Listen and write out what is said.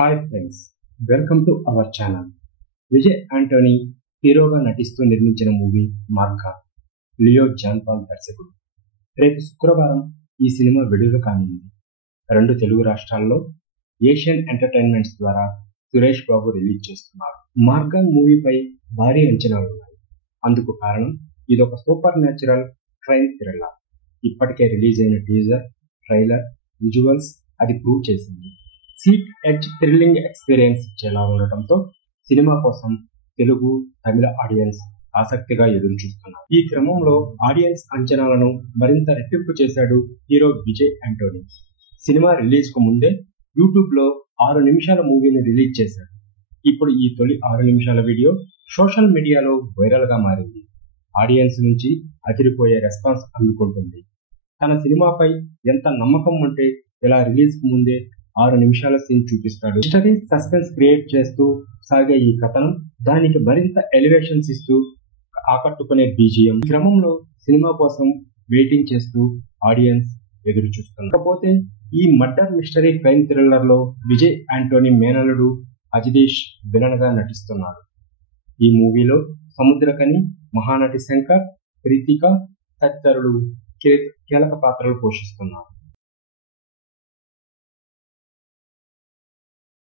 Hi friends, welcome to our channel. Vijay Anthony హీరోగా నటిస్తూ నిర్మించిన మూవీ మార్గా. లియో జాన్ పాల్ దర్శకుడు. రేపు శుక్రవారం ఈ సినిమా విడుదల కానుంది. 2 తెలుగు రాష్ట్రాల్లో ఏషియన్ ఎంటర్టైన్మెంట్స్ ద్వారా సురేష్ బాబు రిలీజ్ చేస్తున్నారు. మార్గా మూవీపై భారీ అంచనాలున్నాయి. అందుకు కారణం ఇదొక సూపర్ న్యాచురల్ క్రైమ్ థ్రిల్లర్. ఇప్పటికే రిలీజ్ అయిన టీజర్, ట్రైలర్, విజువల్స్ అది ప్రూవ్ చేసింది. సీట్ ఎడ్జ్ థ్రిల్లింగ్ ఎక్స్పీరియన్స్ ఇచ్చేలా ఉండటంతో సినిమా కోసం తెలుగు, తమిళ ఆడియన్స్ ఆసక్తిగా ఎదురు చూస్తున్నారు. ఈ క్రమంలో ఆడియన్స్ అంచనాలను మరింత రెట్టింపు చేశాడు hero Vijay Anthony. Cinema release కు ముందే యూట్యూబ్ లో 6 నిమిషాల మూవీని రిలీజ్ చేశాడు. ఇప్పుడు ఈ తొలి 6 నిమిషాల వీడియో సోషల్ మీడియాలో వైరల్ గా మారింది. ఆడియన్స్ నుంచి అదిరిపోయే రెస్పాన్స్ అందుకుంటుంది. తన సినిమాపై ఎంత నమ్మకం అంటే ఇలా రిలీజ్ కు ముందే 6 నిమిషాల సీన్ చూపిస్తాడు. మిస్టరీ, సస్పెన్స్ క్రియేట్ చేస్తూ సాగే ఈ కథనం దానికి మరింత ఎలివేషన్స్ ఇస్తూ ఆకట్టుకునే బీజిఎం. ఈ క్రమంలో సినిమా కోసం వెయిటింగ్ చేస్తూ ఆడియన్స్ ఎదురు చూస్తున్నారు. కాకపోతే ఈ మర్డర్ మిస్టరీ క్రైమ్ థ్రిల్లర్ లో విజయ్ యాంటోనీ మేనల్లుడు అజనీష్ విలన్ గా నటిస్తున్నారు. ఈ మూవీలో సముద్రకని, మహానటి శంకర్, ప్రీతిక తదితరులు కీలక పాత్రలు పోషిస్తున్నారు.